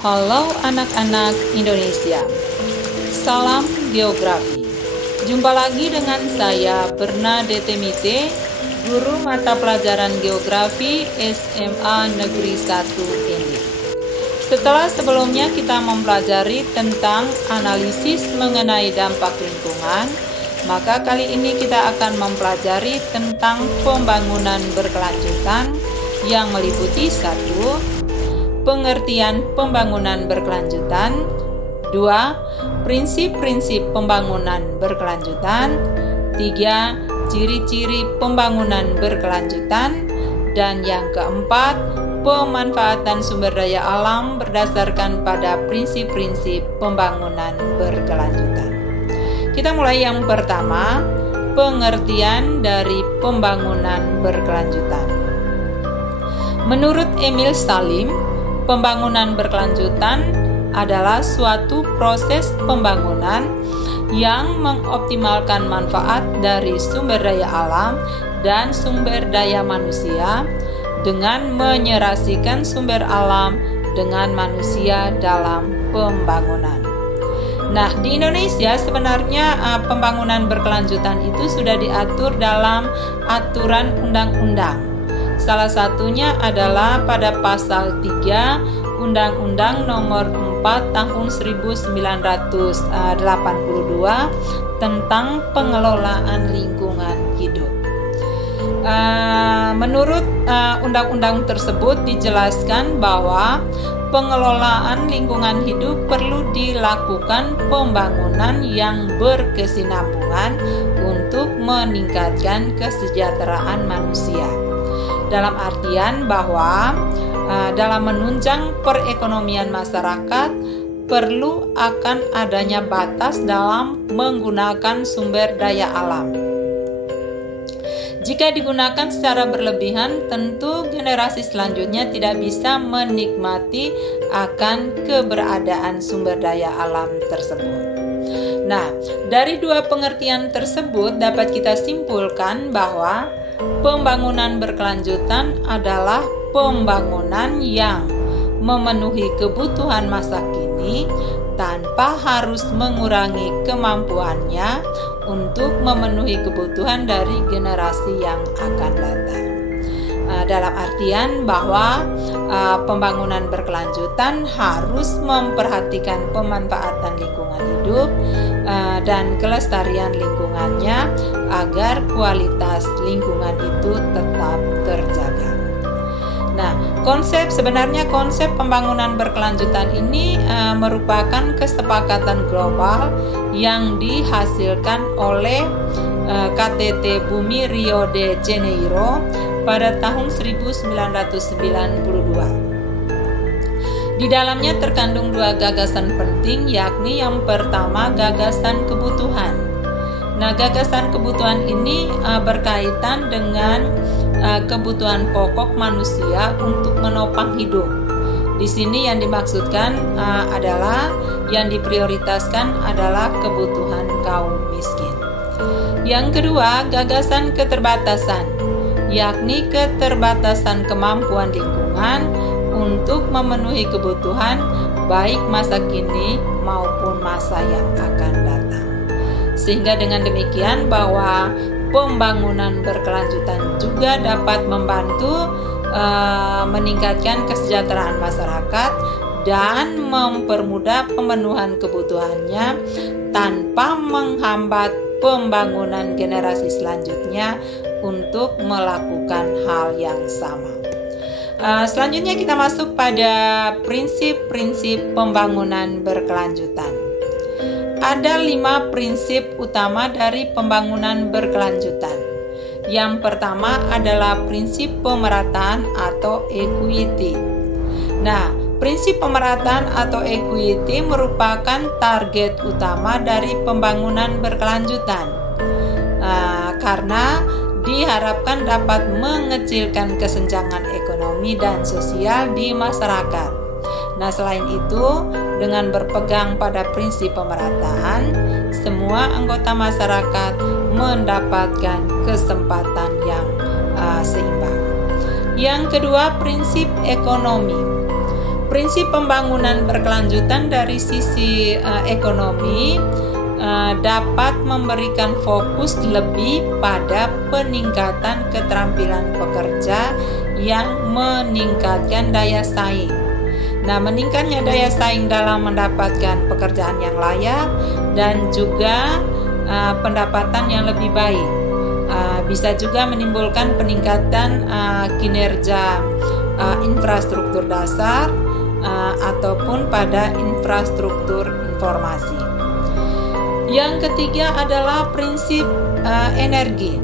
Halo anak-anak Indonesia, salam geografi. Jumpa lagi dengan saya Berna Detemite, guru mata pelajaran geografi SMA Negeri 1 ini. Setelah sebelumnya kita mempelajari tentang analisis mengenai dampak lingkungan, maka kali ini kita akan mempelajari tentang pembangunan berkelanjutan yang meliputi 1. Pengertian pembangunan berkelanjutan. 2. Prinsip-prinsip pembangunan berkelanjutan. 3. Ciri-ciri pembangunan berkelanjutan. Dan yang keempat, pemanfaatan sumber daya alam berdasarkan pada prinsip-prinsip pembangunan berkelanjutan. Kita mulai yang pertama, pengertian dari pembangunan berkelanjutan. Menurut Emil Salim, pembangunan berkelanjutan adalah suatu proses pembangunan yang mengoptimalkan manfaat dari sumber daya alam dan sumber daya manusia dengan menyerasikan sumber alam dengan manusia dalam pembangunan. Nah, di Indonesia sebenarnya pembangunan berkelanjutan itu sudah diatur dalam aturan undang-undang. Salah satunya adalah pada pasal 3 Undang-Undang Nomor 4 Tahun 1982 tentang pengelolaan lingkungan hidup. Menurut undang-undang tersebut dijelaskan bahwa pengelolaan lingkungan hidup perlu dilakukan pembangunan yang berkesinambungan untuk meningkatkan kesejahteraan manusia. Dalam artian bahwa dalam menunjang perekonomian masyarakat perlu akan adanya batas dalam menggunakan sumber daya alam. Jika digunakan secara berlebihan, tentu generasi selanjutnya tidak bisa menikmati akan keberadaan sumber daya alam tersebut. Nah, dari dua pengertian tersebut dapat kita simpulkan bahwa pembangunan berkelanjutan adalah pembangunan yang memenuhi kebutuhan masa kini tanpa harus mengurangi kemampuannya untuk memenuhi kebutuhan dari generasi yang akan datang. Dalam artian bahwa pembangunan berkelanjutan harus memperhatikan pemanfaatan lingkungan hidup dan kelestarian lingkungannya agar kualitas lingkungan itu tetap terjaga. Nah, sebenarnya konsep pembangunan berkelanjutan ini merupakan kesepakatan global yang dihasilkan oleh KTT Bumi Rio de Janeiro pada tahun 1992. Di dalamnya terkandung dua gagasan penting, yakni yang pertama gagasan kebutuhan. Nah, gagasan kebutuhan ini berkaitan dengan kebutuhan pokok manusia untuk menopang hidup. Di sini yang dimaksudkan yang diprioritaskan adalah kebutuhan kaum miskin. Yang kedua, gagasan keterbatasan, yakni keterbatasan kemampuan lingkungan untuk memenuhi kebutuhan baik masa kini maupun masa yang akan datang. Sehingga dengan demikian bahwa pembangunan berkelanjutan juga dapat membantu meningkatkan kesejahteraan masyarakat dan mempermudah pemenuhan kebutuhannya tanpa menghambat pembangunan generasi selanjutnya untuk melakukan hal yang sama. Selanjutnya kita masuk pada prinsip-prinsip pembangunan berkelanjutan. Ada 5 prinsip utama dari pembangunan berkelanjutan. Yang pertama adalah prinsip pemerataan atau equity. Nah, prinsip pemerataan atau equity merupakan target utama dari pembangunan berkelanjutan karena diharapkan dapat mengecilkan kesenjangan ekonomi dan sosial di masyarakat. Nah, selain itu, dengan berpegang pada prinsip pemerataan, semua anggota masyarakat mendapatkan kesempatan yang seimbang. Yang kedua, prinsip ekonomi. Prinsip pembangunan berkelanjutan dari sisi ekonomi dapat memberikan fokus lebih pada peningkatan keterampilan pekerja yang meningkatkan daya saing. Nah, meningkatnya daya saing dalam mendapatkan pekerjaan yang layak dan juga pendapatan yang lebih baik. Bisa juga menimbulkan peningkatan kinerja infrastruktur dasar ataupun pada infrastruktur informasi. Yang ketiga adalah prinsip energi.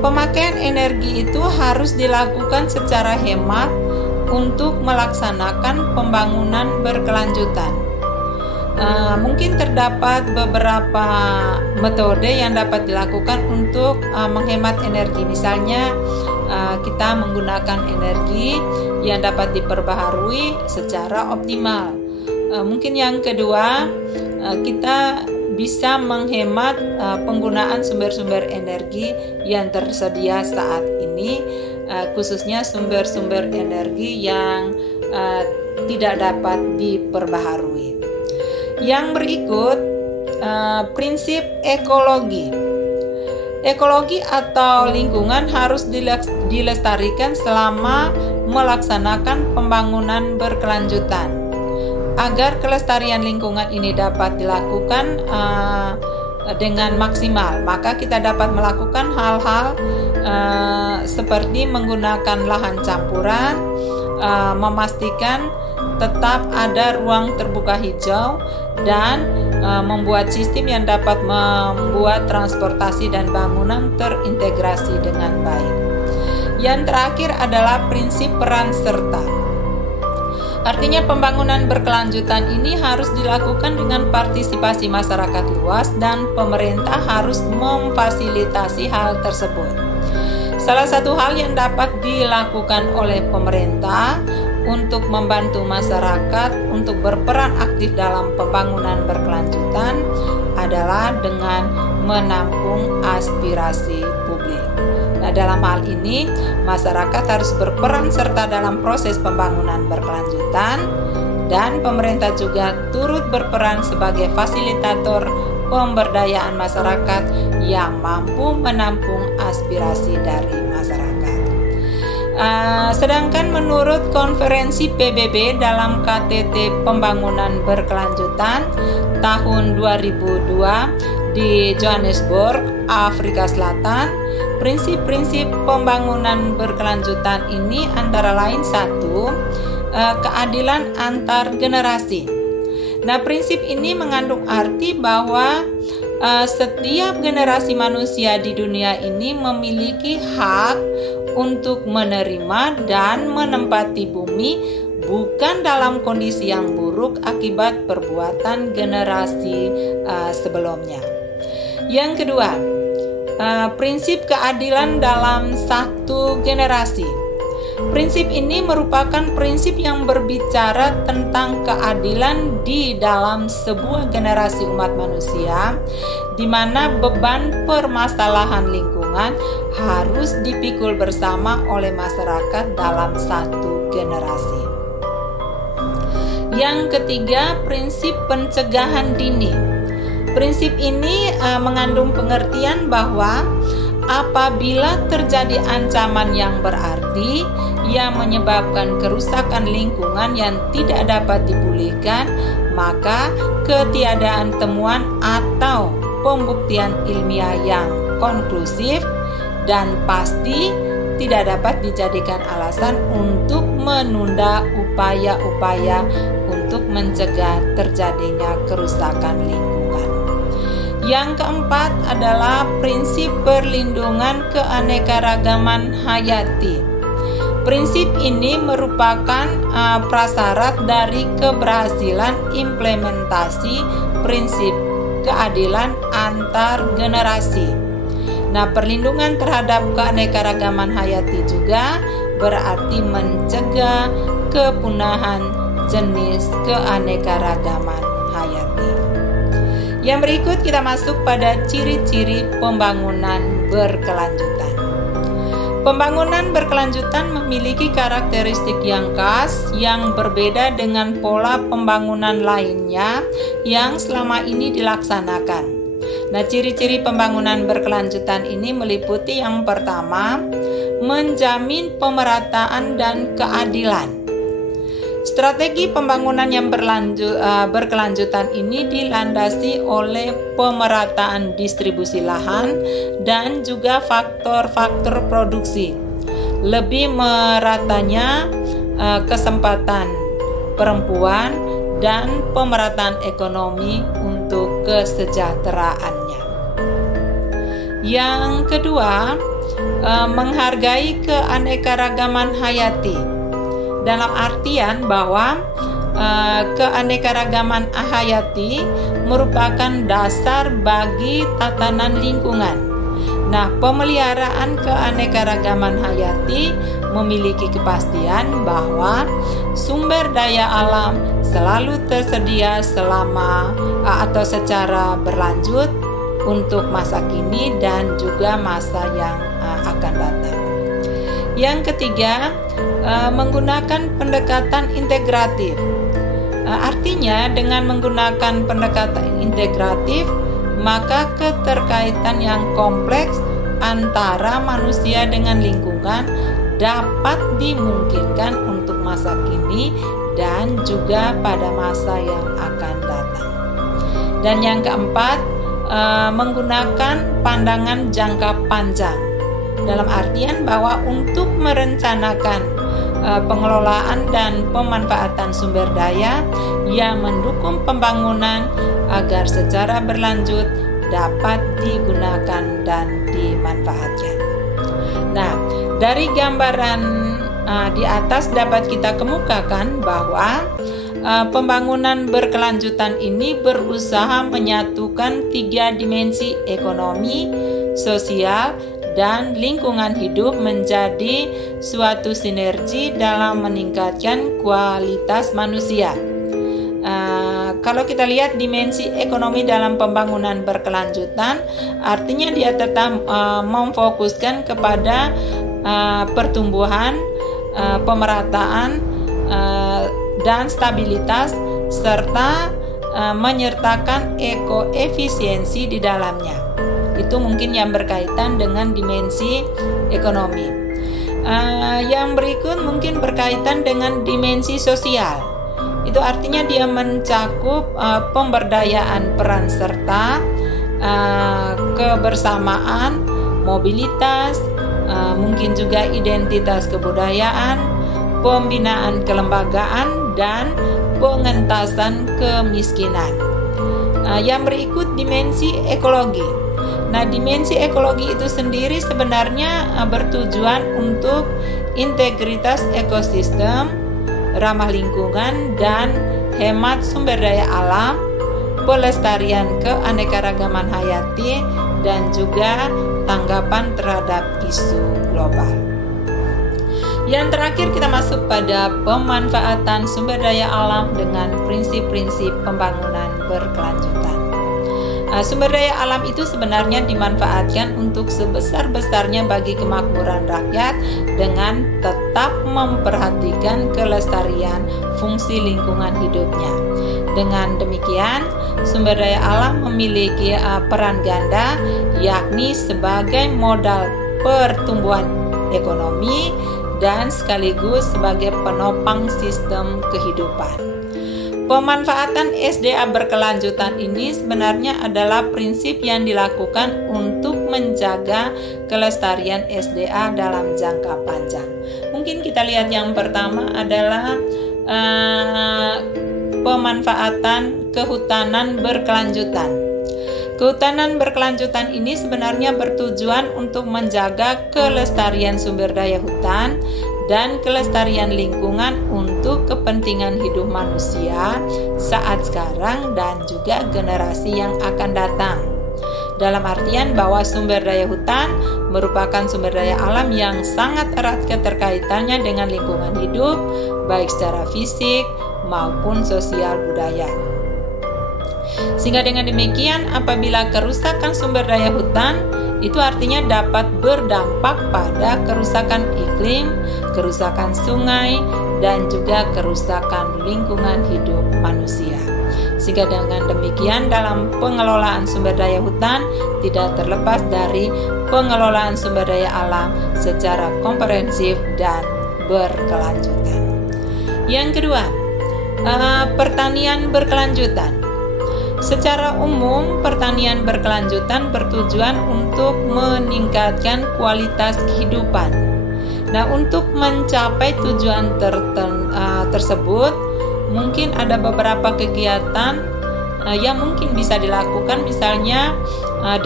Pemakaian energi itu harus dilakukan secara hemat untuk melaksanakan pembangunan berkelanjutan. Mungkin terdapat beberapa metode yang dapat dilakukan untuk menghemat energi. Misalnya kita menggunakan energi yang dapat diperbaharui secara optimal. Mungkin yang kedua, kita bisa menghemat penggunaan sumber-sumber energi yang tersedia saat ini, khususnya sumber-sumber energi yang tidak dapat diperbaharui. Yang berikut, prinsip ekologi. Ekologi atau lingkungan harus dilestarikan selama melaksanakan pembangunan berkelanjutan. Agar kelestarian lingkungan ini dapat dilakukan dengan maksimal, maka kita dapat melakukan hal-hal seperti menggunakan lahan campuran, memastikan tetap ada ruang terbuka hijau, dan membuat sistem yang dapat membuat transportasi dan bangunan terintegrasi dengan baik. Yang terakhir adalah prinsip peran serta. Artinya pembangunan berkelanjutan ini harus dilakukan dengan partisipasi masyarakat luas dan pemerintah harus memfasilitasi hal tersebut. Salah satu hal yang dapat dilakukan oleh pemerintah untuk membantu masyarakat untuk berperan aktif dalam pembangunan berkelanjutan adalah dengan menampung aspirasi publik. Nah, dalam hal ini, masyarakat harus berperan serta dalam proses pembangunan berkelanjutan dan pemerintah juga turut berperan sebagai fasilitator pemberdayaan masyarakat yang mampu menampung aspirasi dari masyarakat. Sedangkan menurut konferensi PBB dalam KTT Pembangunan Berkelanjutan tahun 2002 di Johannesburg, Afrika Selatan, prinsip-prinsip pembangunan berkelanjutan ini antara lain satu, keadilan antar generasi. Nah, prinsip ini mengandung arti bahwa setiap generasi manusia di dunia ini memiliki hak untuk menerima dan menempati bumi bukan dalam kondisi yang buruk akibat perbuatan generasi sebelumnya. Yang kedua, prinsip keadilan dalam satu generasi. Prinsip ini merupakan prinsip yang berbicara tentang keadilan di dalam sebuah generasi umat manusia, di mana beban permasalahan lingkungan harus dipikul bersama oleh masyarakat dalam satu generasi. Yang ketiga, prinsip pencegahan dini. Prinsip ini mengandung pengertian bahwa apabila terjadi ancaman yang berarti yang menyebabkan kerusakan lingkungan yang tidak dapat dipulihkan, maka ketiadaan temuan atau pembuktian ilmiah yang konklusif dan pasti tidak dapat dijadikan alasan untuk menunda upaya-upaya untuk mencegah terjadinya kerusakan lingkungan. Yang keempat adalah prinsip perlindungan keanekaragaman hayati. Prinsip ini merupakan prasyarat dari keberhasilan implementasi prinsip keadilan antar generasi. Nah, perlindungan terhadap keanekaragaman hayati juga berarti mencegah kepunahan jenis keanekaragaman hayati. Yang berikut kita masuk pada ciri-ciri pembangunan berkelanjutan. Pembangunan berkelanjutan memiliki karakteristik yang khas yang berbeda dengan pola pembangunan lainnya yang selama ini dilaksanakan. Nah, ciri-ciri pembangunan berkelanjutan ini meliputi yang pertama, menjamin pemerataan dan keadilan. Strategi pembangunan yang berkelanjutan ini dilandasi oleh pemerataan distribusi lahan dan juga faktor-faktor produksi. Lebih meratanya kesempatan perempuan dan pemerataan ekonomi untuk kesejahteraannya. Yang kedua, menghargai keanekaragaman hayati. Dalam artian bahwa keanekaragaman hayati merupakan dasar bagi tatanan lingkungan. Nah, pemeliharaan keanekaragaman hayati memiliki kepastian bahwa sumber daya alam selalu tersedia selama atau secara berlanjut untuk masa kini dan juga masa yang akan datang. Yang ketiga, menggunakan pendekatan integratif. Artinya dengan menggunakan pendekatan integratif, maka keterkaitan yang kompleks antara manusia dengan lingkungan dapat dimungkinkan untuk masa kini dan juga pada masa yang akan datang. Dan yang keempat, menggunakan pandangan jangka panjang. Dalam artian bahwa untuk merencanakan pengelolaan dan pemanfaatan sumber daya yang mendukung pembangunan agar secara berlanjut dapat digunakan dan dimanfaatkan. Nah, dari gambaran di atas dapat kita kemukakan bahwa pembangunan berkelanjutan ini berusaha menyatukan 3 dimensi ekonomi, sosial, dan lingkungan hidup menjadi suatu sinergi dalam meningkatkan kualitas manusia. Kalau kita lihat dimensi ekonomi dalam pembangunan berkelanjutan, artinya dia tetap memfokuskan kepada pertumbuhan, pemerataan, dan stabilitas serta menyertakan ekoefisiensi di dalamnya. Itu mungkin yang berkaitan dengan dimensi ekonomi. Yang berikut mungkin berkaitan dengan dimensi sosial. Itu artinya dia mencakup pemberdayaan peran serta, kebersamaan, mobilitas, mungkin juga identitas kebudayaan, pembinaan kelembagaan, dan pengentasan kemiskinan. Yang berikut dimensi ekologi. Nah, dimensi ekologi itu sendiri sebenarnya bertujuan untuk integritas ekosistem, ramah lingkungan, dan hemat sumber daya alam, pelestarian keanekaragaman hayati, dan juga tanggapan terhadap isu global. Yang terakhir kita masuk pada pemanfaatan sumber daya alam dengan prinsip-prinsip pembangunan berkelanjutan. Sumber daya alam itu sebenarnya dimanfaatkan untuk sebesar-besarnya bagi kemakmuran rakyat dengan tetap memperhatikan kelestarian fungsi lingkungan hidupnya. Dengan demikian, sumber daya alam memiliki peran ganda, yakni sebagai modal pertumbuhan ekonomi dan sekaligus sebagai penopang sistem kehidupan. Pemanfaatan SDA berkelanjutan ini sebenarnya adalah prinsip yang dilakukan untuk menjaga kelestarian SDA dalam jangka panjang. Mungkin kita lihat yang pertama adalah pemanfaatan kehutanan berkelanjutan. Kehutanan berkelanjutan ini sebenarnya bertujuan untuk menjaga kelestarian sumber daya hutan dan kelestarian lingkungan untuk kepentingan hidup manusia saat sekarang dan juga generasi yang akan datang. Dalam artian bahwa sumber daya hutan merupakan sumber daya alam yang sangat erat keterkaitannya dengan lingkungan hidup, baik secara fisik maupun sosial budaya. Sehingga dengan demikian, apabila kerusakan sumber daya hutan Itu artinya dapat berdampak pada kerusakan iklim, kerusakan sungai, dan juga kerusakan lingkungan hidup manusia. Sehingga dengan demikian dalam pengelolaan sumber daya hutan tidak terlepas dari pengelolaan sumber daya alam secara komprehensif dan berkelanjutan. Yang kedua, pertanian berkelanjutan. Secara umum, pertanian berkelanjutan bertujuan untuk meningkatkan kualitas kehidupan. Nah, untuk mencapai tujuan tersebut, mungkin ada beberapa kegiatan yang mungkin bisa dilakukan, misalnya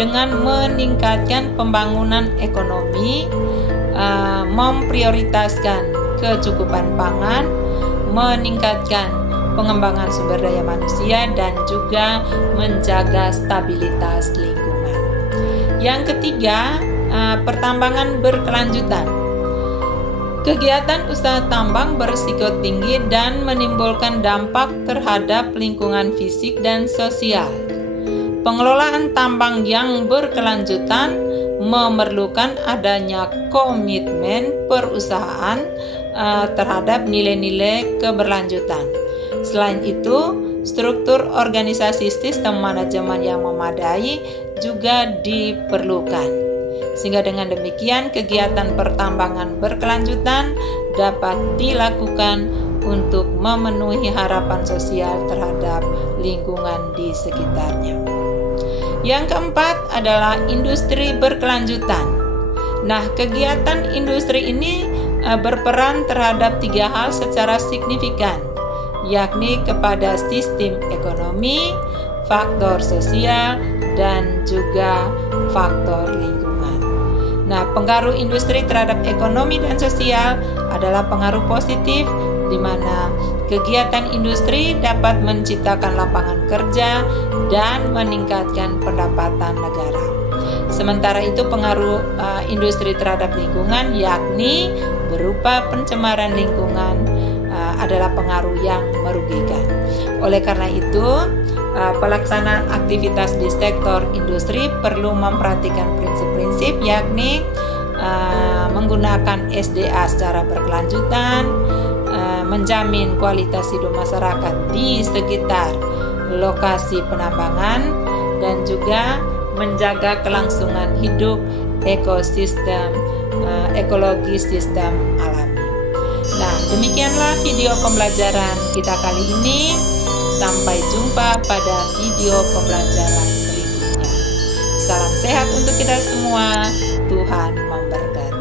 dengan meningkatkan pembangunan ekonomi, memprioritaskan kecukupan pangan, meningkatkan pengembangan sumber daya manusia, dan juga menjaga stabilitas lingkungan. Yang ketiga, pertambangan berkelanjutan. Kegiatan usaha tambang berisiko tinggi dan menimbulkan dampak terhadap lingkungan fisik dan sosial. Pengelolaan tambang yang berkelanjutan memerlukan adanya komitmen perusahaan terhadap nilai-nilai keberlanjutan. Selain itu, struktur organisasi sistem manajemen yang memadai juga diperlukan. Sehingga dengan demikian kegiatan pertambangan berkelanjutan dapat dilakukan untuk memenuhi harapan sosial terhadap lingkungan di sekitarnya. Yang keempat adalah industri berkelanjutan. Nah, kegiatan industri ini berperan terhadap 3 hal secara signifikan, yakni kepada sistem ekonomi, faktor sosial, dan juga faktor lingkungan. Nah, pengaruh industri terhadap ekonomi dan sosial adalah pengaruh positif, di mana kegiatan industri dapat menciptakan lapangan kerja dan meningkatkan pendapatan negara. Sementara itu pengaruh industri terhadap lingkungan, yakni berupa pencemaran lingkungan, adalah pengaruh yang merugikan. Oleh karena itu, pelaksanaan aktivitas di sektor industri perlu memperhatikan prinsip-prinsip, yakni menggunakan SDA secara berkelanjutan, menjamin kualitas hidup masyarakat di sekitar lokasi penambangan, dan juga menjaga kelangsungan hidup ekosistem ekologi sistem alami. Nah, demikianlah video pembelajaran kita kali ini. Sampai jumpa pada video pembelajaran berikutnya. Salam sehat untuk kita semua. Tuhan memberkati.